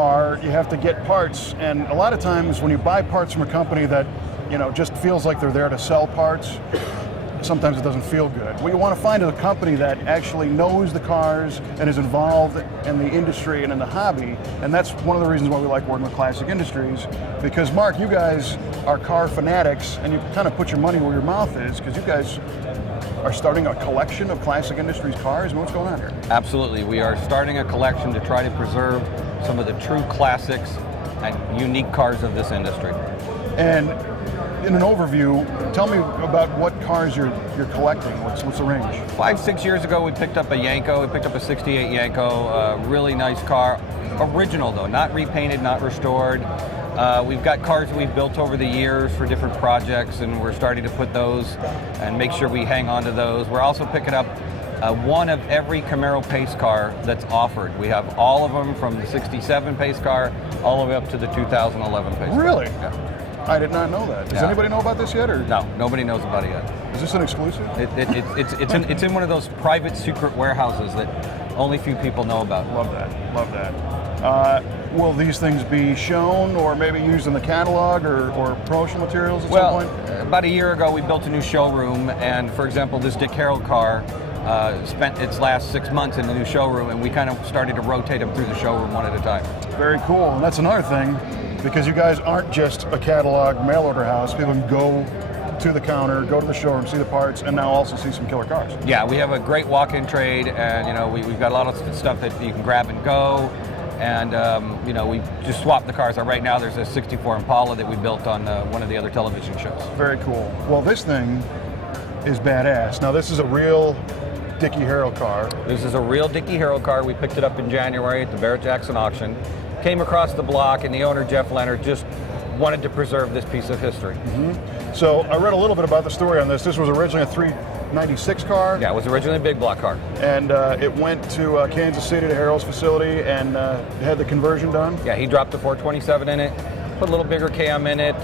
car, you have to get parts, and a lot of times when you buy parts from a company that, you know, just feels like they're there to sell parts, sometimes it doesn't feel good. Well, you want to find a company that actually knows the cars and is involved in the industry and in the hobby, and that's one of the reasons why we like working with Classic Industries, because Mark, you guys are car fanatics, and you kind of put your money where your mouth is, because you guys are starting a collection of Classic Industries cars. What's going on here? Absolutely. We are starting a collection to try to preserve some of the true classics and unique cars of this industry. And in an overview, tell me about what cars you're collecting. What's the range? 5-6 years ago, we picked up a Yanko. We picked up a '68 Yanko, a really nice car. Original though, not repainted, not restored. We've got cars that we've built over the years for different projects, and we're starting to put those and make sure we hang on to those. We're also picking up one of every Camaro Pace car that's offered. We have all of them, from the '67 Pace car all the way up to the 2011 Pace car. Really? Yeah. I did not know that. Does anybody know about this yet? Or? No, nobody knows about it yet. Is this an exclusive? It's in one of those private secret warehouses that only few people know about. Love that, love that. Will these things be shown or maybe used in the catalog or promotional materials at some point? About a year ago we built a new showroom, and for example this Dick Harrell car spent its last 6 months in the new showroom, and we kind of started to rotate them through the showroom one at a time. Very cool, and that's another thing, because you guys aren't just a catalog mail order house. People can go to the counter, go to the showroom, see the parts, and now also see some killer cars. Yeah, we have a great walk-in trade, and you know we've got a lot of stuff that you can grab and go, and you know we just swapped the cars. Right now there's a '64 Impala that we built on one of the other television shows. Very cool. Well, this thing is badass. Now this is a real Dick Harrell car. This is a real Dick Harrell car. We picked it up in January at the Barrett-Jackson auction. Came across the block, and the owner, Jeff Leonard, just wanted to preserve this piece of history. Mm-hmm. So I read a little bit about the story on this. This was originally a 396 car. Yeah, it was originally a big block car. And it went to Kansas City to Harrell's facility and had the conversion done. Yeah, he dropped the 427 in it, put a little bigger cam in it.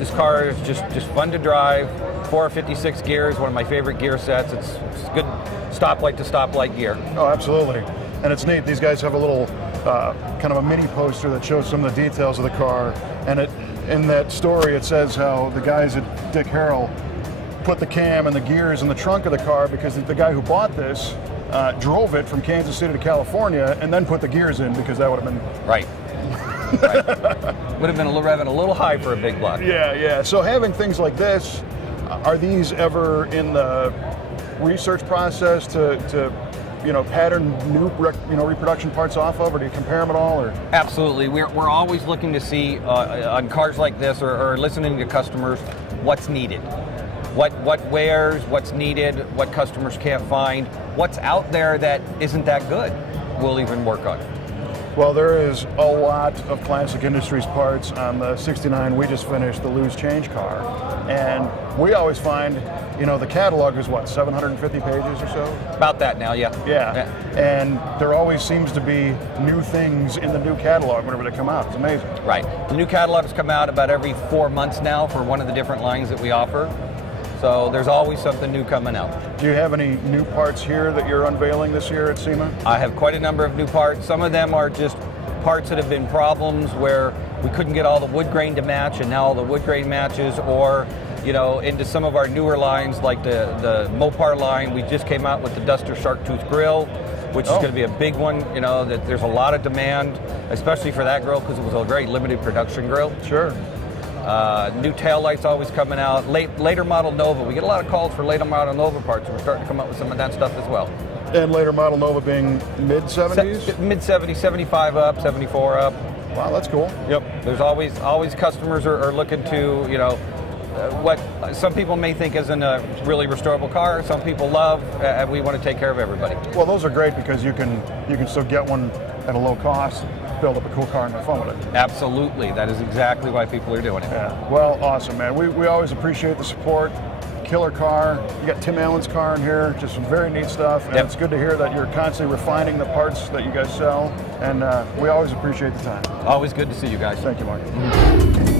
This car is just fun to drive. 456 gears, one of my favorite gear sets. It's good stoplight to stoplight gear. Oh, absolutely. And it's neat. These guys have a little kind of a mini poster that shows some of the details of the car. And in that story, it says how the guys at Dick Harrell put the cam and the gears in the trunk of the car because the guy who bought this drove it from Kansas City to California and then put the gears in, because that would have been... Right. Right. Would have been revving a little high for a big block. Yeah, yeah. So having things like this, are these ever in the research process to you know, pattern new reproduction parts off of, or do you compare them at all? Or? Absolutely. We're always looking to see on cars like this, or listening to customers, what's needed. What wears, what's needed, what customers can't find, what's out there that isn't that good, we'll even work on. Well, there is a lot of Classic Industries parts on the 69 we just finished, the Lose Change car. And we always find, you know, the catalog is what, 750 pages or so? About that now, yeah. Yeah. And there always seems to be new things in the new catalog whenever they come out. It's amazing. Right. The new catalogs come out about every 4 months now for one of the different lines that we offer. So there's always something new coming out. Do you have any new parts here that you're unveiling this year at SEMA? I have quite a number of new parts. Some of them are just parts that have been problems where we couldn't get all the wood grain to match, and now all the wood grain matches, or you know, into some of our newer lines like the Mopar line. We just came out with the Duster Shark Tooth Grill, which is going to be a big one. You know, that there's a lot of demand, especially for that grill, because it was a very limited production grill. Sure. New tail lights always coming out. Later model Nova. We get a lot of calls for later model Nova parts, and we're starting to come up with some of that stuff as well. And later model Nova being mid-70s? Mid-70s, 75 up, 74 up. Wow, that's cool. Yep. There's always customers are looking to, you know, what some people may think isn't a really restorable car, some people love, and we want to take care of everybody. Well, those are great because you can still get one at a low cost, build up a cool car and have fun with it. Absolutely. That is exactly why people are doing it. Yeah. Well, awesome, man. We always appreciate the support. Killer car. You got Tim Allen's car in here, just some very neat stuff, and it's good to hear that you're constantly refining the parts that you guys sell, and we always appreciate the time. Always good to see you guys. Thank you, Mark.